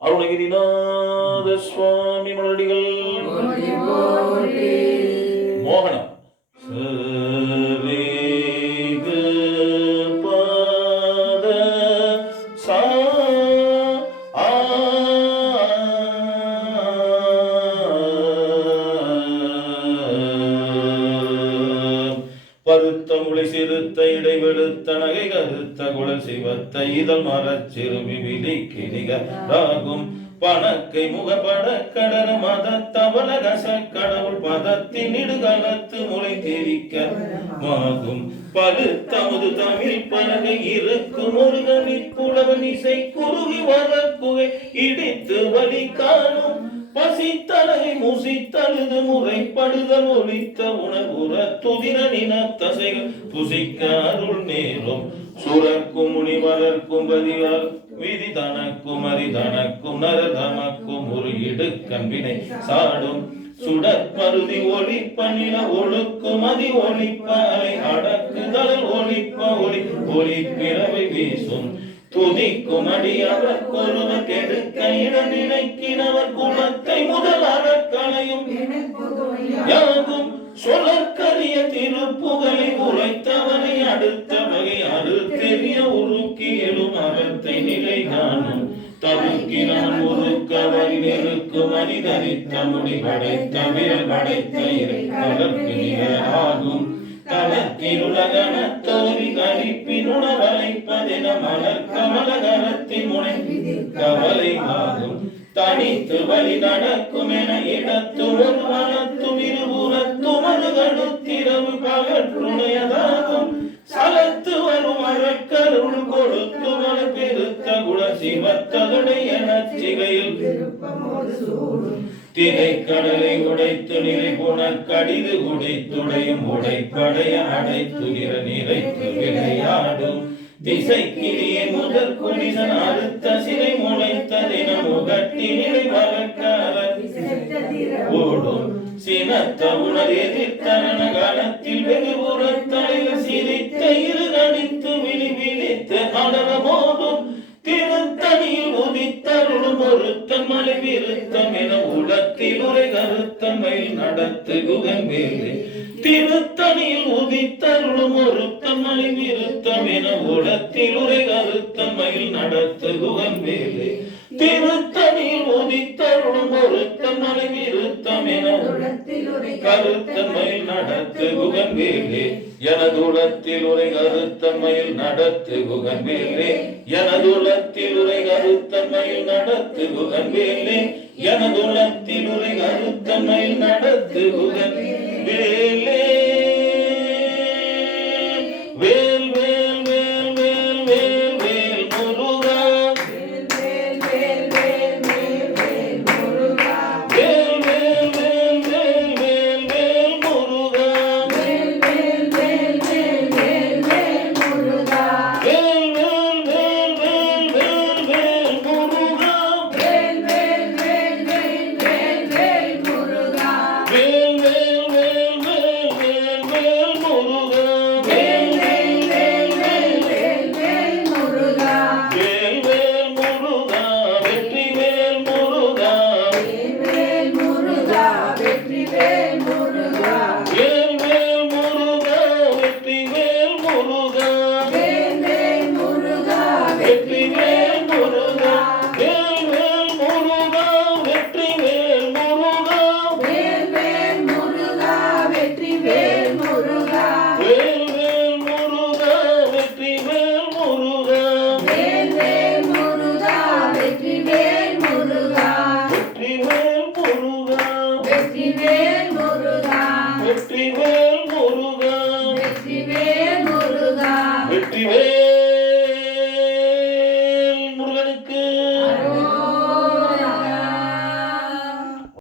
அருணகிரிநாத சுவாமி மலடிகள் மோகனம் பருத்த முளை சிறுத்த இடைவெளுத்த நகை கருத்த குழல் சிவத்த இதழ் மரச் சிறுமி விழி கிளிக ராகும் பணக்கை முகப்பட கடர மத தவள கச கடவுள் பதத்தின் இடுகலத்து முளை தெரிக்க மாகும் பருத்தமுது தமிழ் பலகை இருக்கும் முருகனி புலவன் இசை குருகி வரக்குகை இடித்து வழி காணும் பசித்தலை முசித்தழுது முறைப்படுதல் ஒலித்த உணவுற துதிர நினத்தசைகள் புசிக்க அருள் நேரும் சுரக்கும் முனிவரர்க்கும் பதிலால் விதி தனக்கும் அரிதனக்கும் நரதமக்கும் ஒரு இடுக்கம்பினை சாடும் சுடற்பருதி ஒளிப்ப நில ஒழுக்கும் அதி ஒளிப்ப அலை அடக்குதல் ஒளிப்ப ஒளி ஒளி பிறவை வீசும் துதிக்கும் அடியவர் கொருவர் கெடுக்க இட நினைக்கிறவர் குலத்தை முதல் அறக்களையும் யாகும் சொலற்கரிய திருப்புகளை உரைத்தவரை அடுத்த வகை அறுத்தெறிய உருக்கி எழும் அறத்தை நிலை காணும் தருக்கினான் உருக்கவரி நெருக்கு மனிதரித்த முடி படைத்த விரல் படைத்த இறை கலக்கு நிகழாகும் கலத்திலுலகன தோறி கழிப்பின் உணவழைப்பதென மலர் கமலகரத்தின் முனை கவலை ஆகும் தனித்து வழி நடக்கும் என இடத்து ஒரு வனத்தும் இருபுறத்தும் ஒரு கடுத்திரவு பகற்றுணையதாகும் சலத்து வரும் அழக்கருள் கொடுத்து வள பெருத்த குல சிவத்தகடை என சிகையில் திரைக்கடலை உடைத்து நிலை புன கடிது உடைத்துடையும் உடைப்படைய அடைத்துகிற நிறைக்கு விளையாடும் திசைக்கிளியே முதல் குடிசன் அறுத்த சிலை முளைத்ததென முகட்டி நிலை வளர்க்கால ஓடும் சினத்த உணர் எதிர்த்தன காலத்தில் வெகு புறத்தலைகள் சிரித்த இரு கடித்து விழி விழித்து அடர போதும் திருத்தனியில் உதித்தருளும் ஒருத்தன் மலை விருத்தம் என உலத்தில் உரை கருத்தமை நடத்து குகன் வேலை திருத்தனியில் உதித்தருளும் ஒருத்தன் மலை விருத்தம் என உலத்தில் உரை கருத்தமையில் நடத்து குகன் வேலை திருத்தனியில் உதித்தருளும் ஒருத்தன் மலை விருத்தம் என கருத்தமையில் நடத்து குகன் வேலை எனதுலத்தில் உரை கருத்தமையில் நடத்து குகன் வேலை எனதுலத்தில் உரை கருத்தமையில் நடத்து குகன் வேலை எனதுலத்தில் உரை கருத்தமையில் நடத்து குகன் வேலே வேல் வேல் வேல் வேல் வேல் வேல் முருகா வேல் வேல் வேல் வேல் வேல் முருகா வேல் வேல் வேல் வேல் வேல் வேல் முருகா வேல் வேல் வேல் வேல் வேல் வேல் முருகா வேல் வேல் வேல் வேல் வேல் வேல் முருகா வேல் வேல் வேல் வேல் வேல் வேல் முருகா வேல் வேல் வேல் வேல் வேல் வேல் முருகா வேல் வேல் வேல் வேல் வேல் வேல் முருகா வேல் வேல் முருகா வெற்றி வேல் முருகா வேல் வேல் முருகா வெற்றி வேல் முருகா வேல் வேல் முருகா வெற்றி வேல் முருகா வேல் வேல் முருகா வெற்றி வேல் முருகா வேல் வேல் முருகா வெற்றி வேல் முருகா வேல் வேல் முருகா வெற்றி வேல் முருகா வேல் வேல் முருகா வெற்றி வேல் முருகா வேல் வேல் முருகா வெற்றி வேல் முருகா வெற்றி வேல் முருகா வெற்றி வேல் முருகா வெற்றி வேல் முருகா வெற்றி வேல் முருகா வெற்றி வேல்